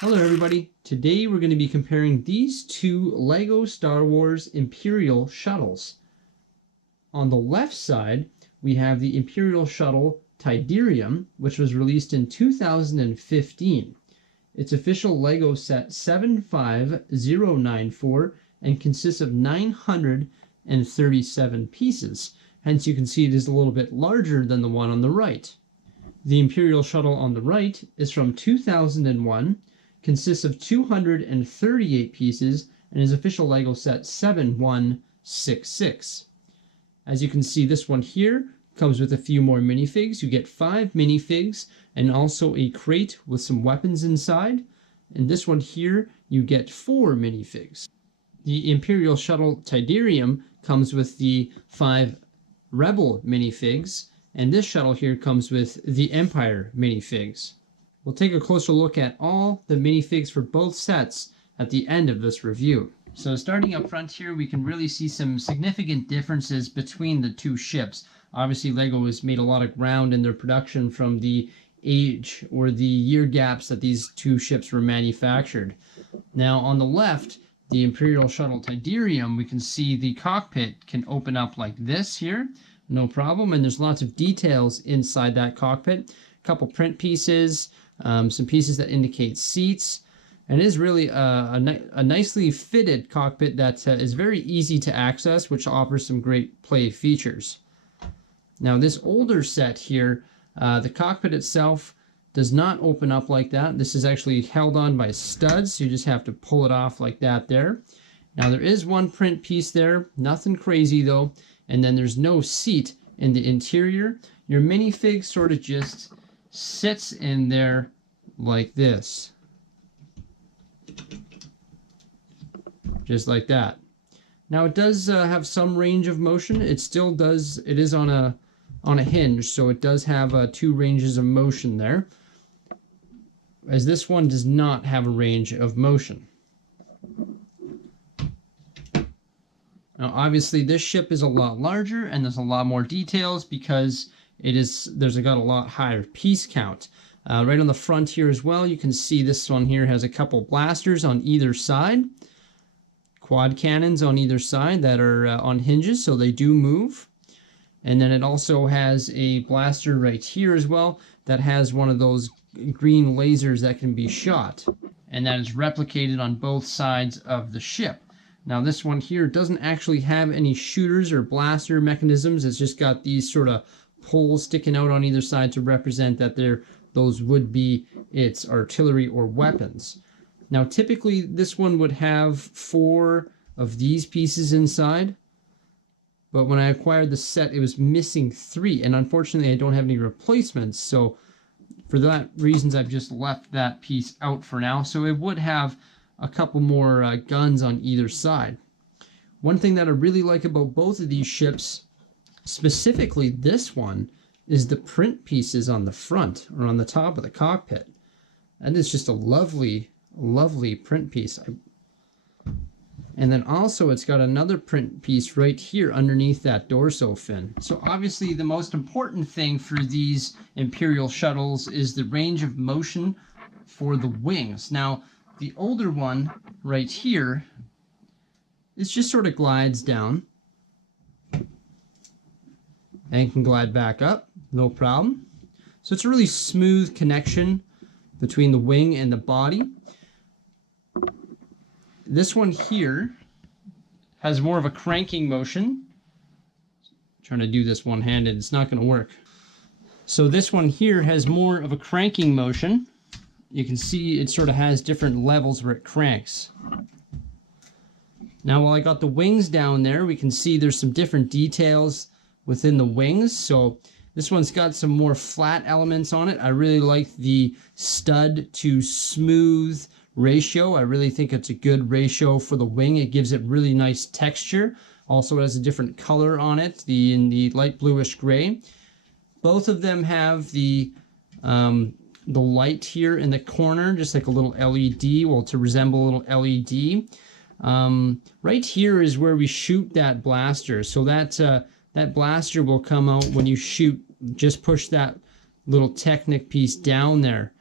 Hello everybody, today we're going to be comparing these two LEGO Star Wars Imperial Shuttles. On the left side, we have the Imperial Shuttle Tydirum, which was released in 2015. It's official LEGO set 75094 and consists of 937 pieces. Hence you can see it is a little bit larger than the one on the right. The Imperial Shuttle on the right is from 2001, consists of 238 pieces, and is official LEGO set 7166. As you can see, this one here comes with a few more minifigs. You get 5 minifigs and also a crate with some weapons inside. And this one here, you get 4 minifigs. The Imperial Shuttle Tydirum comes with the 5 Rebel MiniFigs, and this shuttle here comes with the Empire minifigs. We'll take a closer look at all the minifigs for both sets at the end of this review. So starting up front here, we can really see some significant differences between the two ships. Obviously, LEGO has made a lot of ground in their production from the age or the year gaps that these two ships were manufactured. Now on the left, the Imperial Shuttle Tydirum, we can see the cockpit can open up like this here, no problem, and there's lots of details inside that cockpit. A couple print pieces, some pieces that indicate seats, and it is really a nicely fitted cockpit that is very easy to access, which offers some great play features. Now this older set here, the cockpit itself does not open up like that. This is actually held on by studs, so you just have to pull it off like that there. Now there is one print piece there, nothing crazy though, and then there's no seat in the interior. Your minifig sort of just sits in there like this, just like that. Now it does have some range of motion. It still does. It is on a hinge, so it does have 2 ranges of motion there, as this one does not have a range of motion. Now obviously this ship is a lot larger and there's a lot more details because there's got a lot higher piece count. Right on the front here as well, you can see this one here has a couple blasters on either side, quad cannons on either side that are on hinges, so they do move. And then it also has a blaster right here as well that has one of those green lasers that can be shot, and that is replicated on both sides of the ship. Now this one here doesn't actually have any shooters or blaster mechanisms. It's just got these sort of poles sticking out on either side to represent that those would be its artillery or weapons. Now typically this one would have 4 of these pieces inside, but when I acquired the set it was missing 3, and unfortunately I don't have any replacements, so for that reasons I've just left that piece out for now. So it would have a couple more guns on either side. One thing that I really like about both of these ships, specifically this one, is the print pieces on the front or on the top of the cockpit. That is just a lovely, lovely print piece. And then also it's got another print piece right here underneath that dorsal fin. So obviously the most important thing for these Imperial shuttles is the range of motion for the wings. Now the older one right here, it just sort of glides down and can glide back up, no problem. So it's a really smooth connection between the wing and the body. This one here has more of a cranking motion. Trying to do this one-handed, it's not going to work. So this one here has more of a cranking motion. You can see it sort of has different levels where it cranks. Now while I got the wings down there, we can see there's some different details within the wings. So this one's got some more flat elements on it. I really like the stud to smooth ratio. I really think it's a good ratio for the wing. It gives it really nice texture. Also it has a different color on it, in the light bluish gray. Both of them have the light here in the corner, just like a little LED, well, to resemble a little LED. Right here is where we shoot that blaster. So that blaster will come out when you shoot. Just push that little Technic piece down there.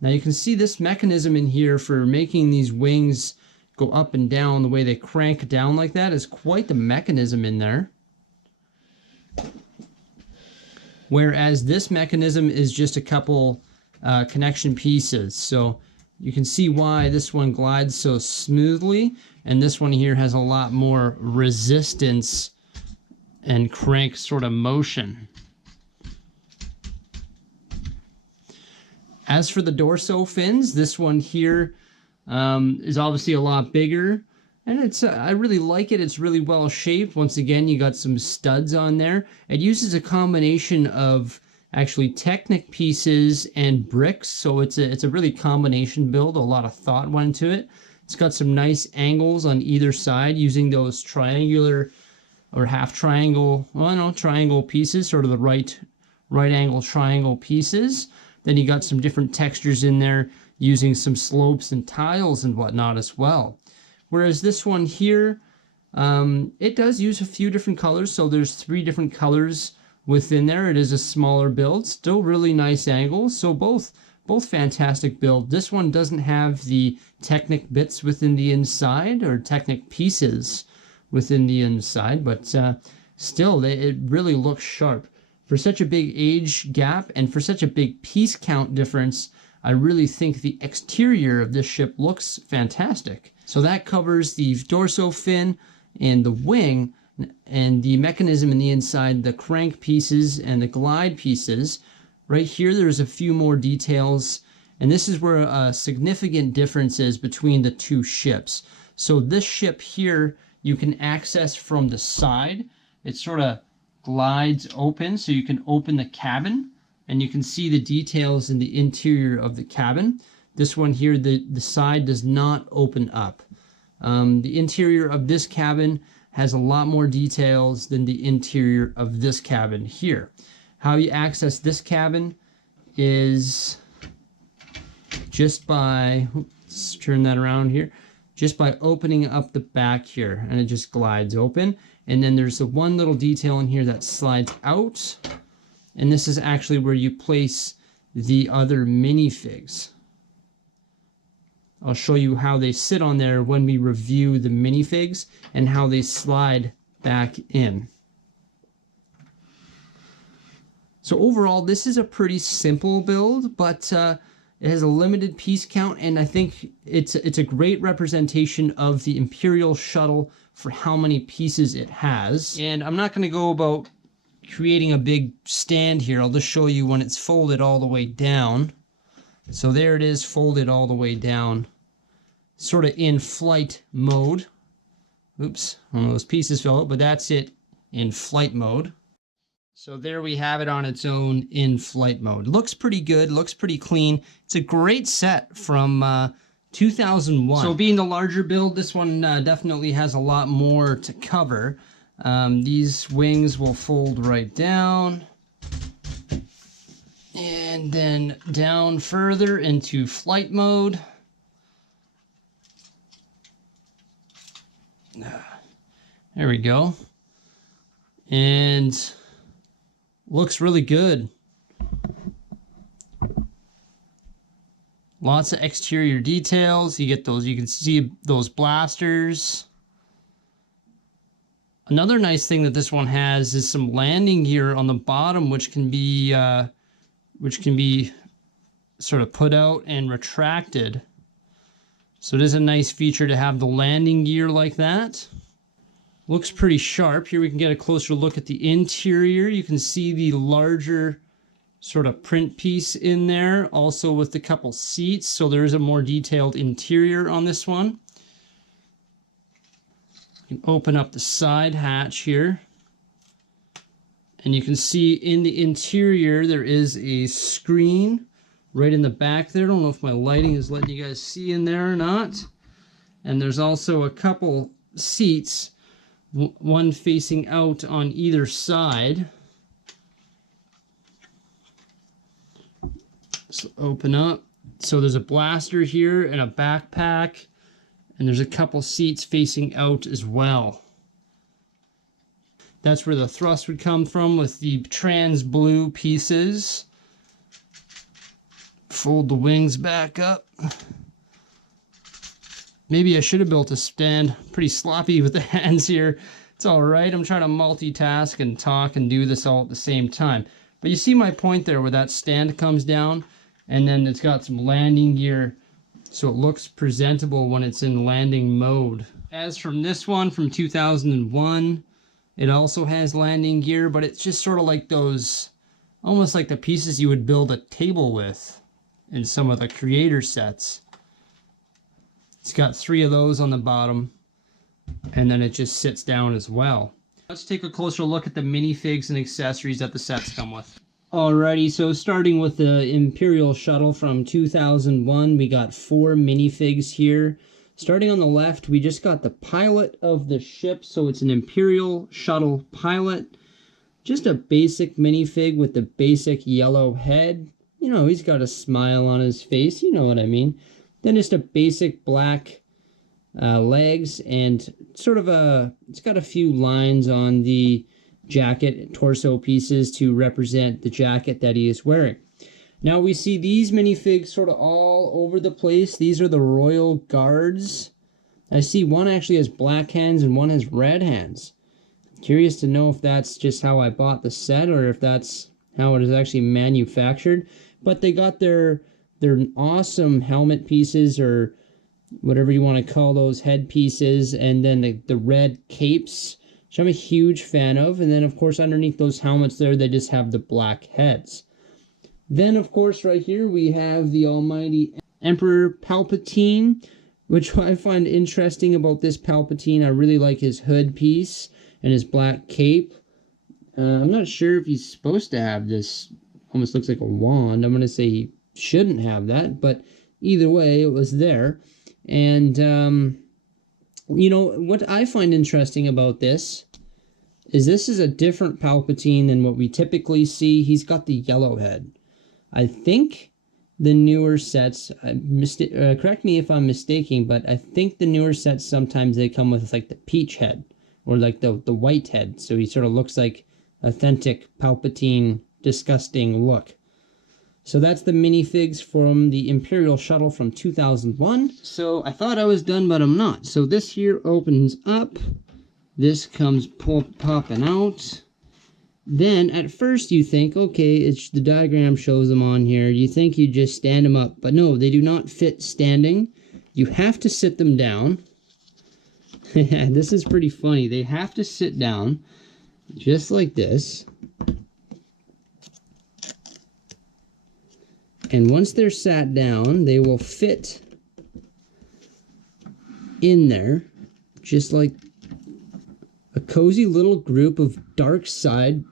Now you can see this mechanism in here for making these wings go up and down, the way they crank down like that, is quite the mechanism in there. Whereas this mechanism is just a couple connection pieces. So you can see why this one glides so smoothly, and this one here has a lot more resistance and crank sort of motion. As for the dorso fins, this one here is obviously a lot bigger, and it's I really like it. It's really well shaped. Once again, you got some studs on there. It uses a combination of actually Technic pieces and bricks, so it's a really combination build. A lot of thought went into it. It's got some nice angles on either side using those triangular or half triangle, well, no, triangle pieces, sort of the right angle triangle pieces. Then you got some different textures in there using some slopes and tiles and whatnot as well. Whereas this one here, it does use a few different colors, so there's 3 different colors within there. It is a smaller build, still really nice angles, so both fantastic build. This one doesn't have the Technic bits within the inside, or Technic pieces within the inside, but still, it really looks sharp. For such a big age gap and for such a big piece count difference, I really think the exterior of this ship looks fantastic. So that covers the dorso fin and the wing, and the mechanism in the inside, the crank pieces and the glide pieces. Right here, there's a few more details, and this is where a significant difference is between the 2 ships. So this ship here, you can access from the side. It sort of glides open, so you can open the cabin, and you can see the details in the interior of the cabin. This one here, the side does not open up. The interior of this cabin has a lot more details than the interior of this cabin here. How you access this cabin is just by, let's turn that around here, just by opening up the back here, and it just glides open. And then there's the one little detail in here that slides out, and this is actually where you place the other minifigs. I'll show you how they sit on there when we review the minifigs and how they slide back in. So overall, this is a pretty simple build, but it has a limited piece count, and I think it's a great representation of the Imperial Shuttle for how many pieces it has. And I'm not going to go about creating a big stand here. I'll just show you when it's folded all the way down. So there it is, folded all the way down, sort of in flight mode. Oops, one of those pieces fell out, but that's it in flight mode. So there we have it on its own in flight mode. Looks pretty good, looks pretty clean. It's a great set from 2001. So being the larger build, this one definitely has a lot more to cover. These wings will fold right down, and then down further into flight mode. There we go. And looks really good. Lots of exterior details. You get those, you can see those blasters. Another nice thing that this one has is some landing gear on the bottom, which can be sort of put out and retracted. So it is a nice feature to have the landing gear like that. Looks pretty sharp. Here we can get a closer look at the interior. You can see the larger sort of print piece in there, also with a couple seats. So there is a more detailed interior on this one. You can open up the side hatch here, and you can see in the interior there is a screen right in the back there. I don't know if my lighting is letting you guys see in there or not. And there's also a couple seats, one facing out on either side. So open up. So there's a blaster here and a backpack, and there's a couple seats facing out as well. That's where the thrust would come from with the trans blue pieces. fold the wings back up. Maybe I should have built a stand. Pretty sloppy with the hands here. It's all right. I'm trying to multitask and talk and do this all at the same time. But you see my point there where that stand comes down and then it's got some landing gear so it looks presentable when it's in landing mode. As from this one from 2001, it also has landing gear, but it's just sort of like those, almost like the pieces you would build a table with in some of the creator sets. It's got 3 of those on the bottom, and then it just sits down as well. Let's take a closer look at the minifigs and accessories that the sets come with. Alrighty, so starting with the Imperial Shuttle from 2001, we got 4 minifigs here. Starting on the left, we just got the pilot of the ship, so it's an Imperial Shuttle pilot. Just a basic minifig with the basic yellow head. You know, he's got a smile on his face, you know what I mean. Then just a basic black legs and sort of it's got a few lines on the jacket, torso pieces to represent the jacket that he is wearing. Now we see these minifigs sort of all over the place. These are the Royal Guards. I see one actually has black hands and one has red hands. Curious to know if that's just how I bought the set or if that's how it is actually manufactured. But they got their awesome helmet pieces, or whatever you want to call those head pieces, and then the red capes, which I'm a huge fan of. And then of course underneath those helmets there, they just have the black heads. Then of course right here we have the almighty Emperor Palpatine, which I find interesting about this Palpatine. I really like his hood piece and his black cape. I'm not sure if he's supposed to have this, almost looks like a wand. I'm going to say he shouldn't have that, but either way it was there. And you know what I find interesting about this is a different Palpatine than what we typically see. He's got the yellow head. I think the newer sets, correct me if I'm mistaken, but I think the newer sets sometimes they come with like the peach head or like the white head, so he sort of looks like authentic Palpatine disgusting look. So that's the minifigs from the Imperial Shuttle from 2001. So I thought I was done, but I'm not. So this here opens up. This comes popping out. Then at first you think, okay, the diagram shows them on here. You think you just stand them up, but no, they do not fit standing. You have to sit them down. This is pretty funny. They have to sit down just like this. And once they're sat down, they will fit in there just like a cozy little group of dark side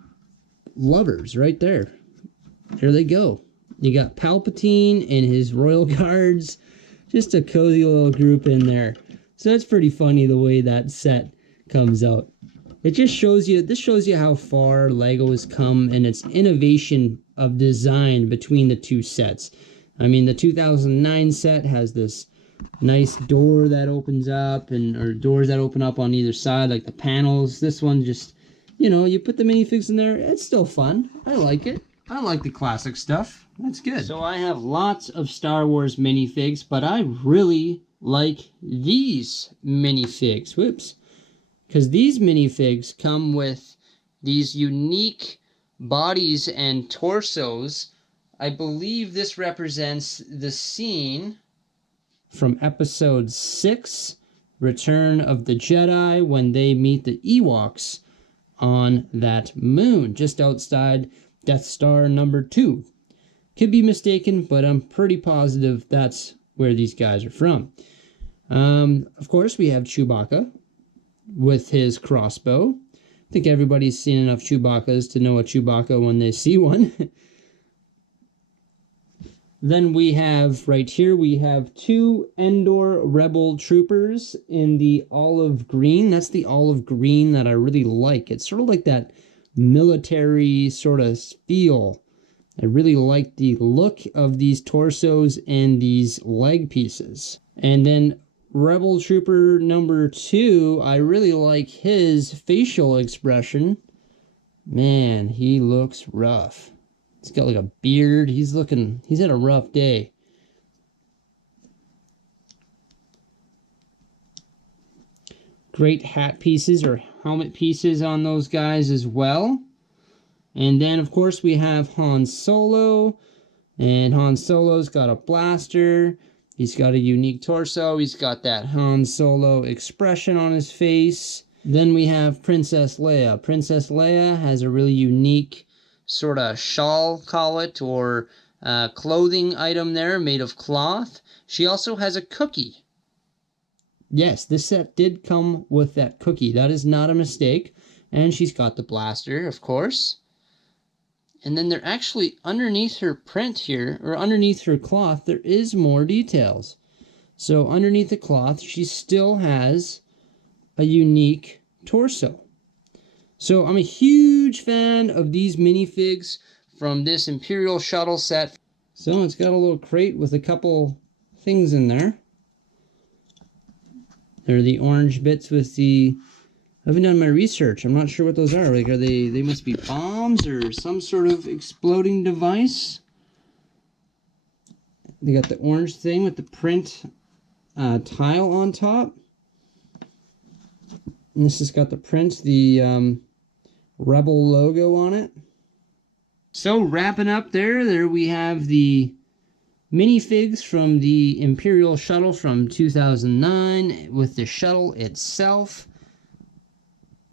lovers right there. There they go. You got Palpatine and his Royal Guards. Just a cozy little group in there. So that's pretty funny the way that set comes out. It just shows you, this shows you how far LEGO has come in its innovation of design between the two sets. I mean, the 2009 set has this nice door that opens up, or doors that open up on either side, like the panels. This one just, you know, you put the minifigs in there, it's still fun. I like it. I like the classic stuff. That's good. So I have lots of Star Wars minifigs, but I really like these minifigs. Whoops. Because these minifigs come with these unique bodies and torsos. I believe this represents the scene from Episode 6, Return of the Jedi, when they meet the Ewoks on that moon, just outside Death Star number 2. Could be mistaken, but I'm pretty positive that's where these guys are from. Of course, we have Chewbacca with his crossbow. I think everybody's seen enough Chewbacca's to know a Chewbacca when they see one. Then we have, right here, we have 2 Endor Rebel troopers in the olive green. That's the olive green that I really like. It's sort of like that military sort of feel. I really like the look of these torsos and these leg pieces. And then Rebel Trooper number 2, I really like his facial expression. Man, he looks rough. He's got like a beard. He's had a rough day. Great hat pieces or helmet pieces on those guys as well. And then, of course, we have Han Solo. And Han Solo's got a blaster. He's got a unique torso. He's got that Han Solo expression on his face. Then we have Princess Leia. Princess Leia has a really unique sort of shawl, call it, or clothing item there made of cloth. She also has a cookie. Yes, this set did come with that cookie. That is not a mistake. And she's got the blaster, of course. And then they're actually underneath her print here, or underneath her cloth, there is more details. So underneath the cloth, she still has a unique torso. So I'm a huge fan of these minifigs from this Imperial Shuttle set. So it's got a little crate with a couple things in there. There are the orange bits with the... I haven't done my research. I'm not sure what those are. Like, are they must be bombs or some sort of exploding device. They got the orange thing with the print tile on top. And this has got the print, the Rebel logo on it. So wrapping up there we have the minifigs from the Imperial Shuttle from 2009 with the shuttle itself.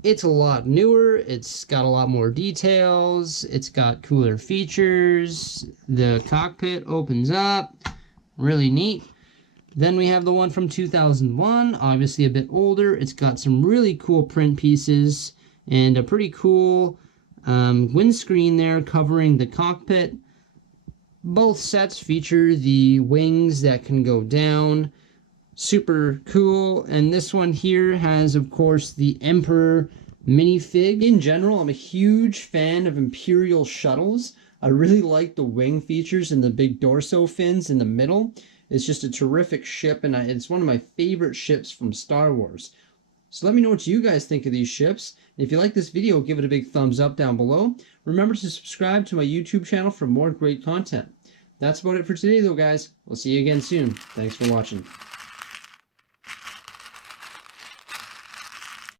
It's a lot newer, it's got a lot more details, it's got cooler features, the cockpit opens up, really neat. Then we have the one from 2001, obviously a bit older. It's got some really cool print pieces and a pretty cool windscreen there covering the cockpit. Both sets feature the wings that can go down. Super cool. And this one here has, of course, the Emperor minifig. In general, I'm a huge fan of Imperial shuttles. I really like the wing features and the big dorso fins in the middle. It's just a terrific ship, and it's one of my favorite ships from Star Wars. So let me know what you guys think of these ships. And if you like this video, give it a big thumbs up down below. Remember to subscribe to my YouTube channel for more great content. That's about it for today, though, guys. We'll see you again soon. Thanks for watching.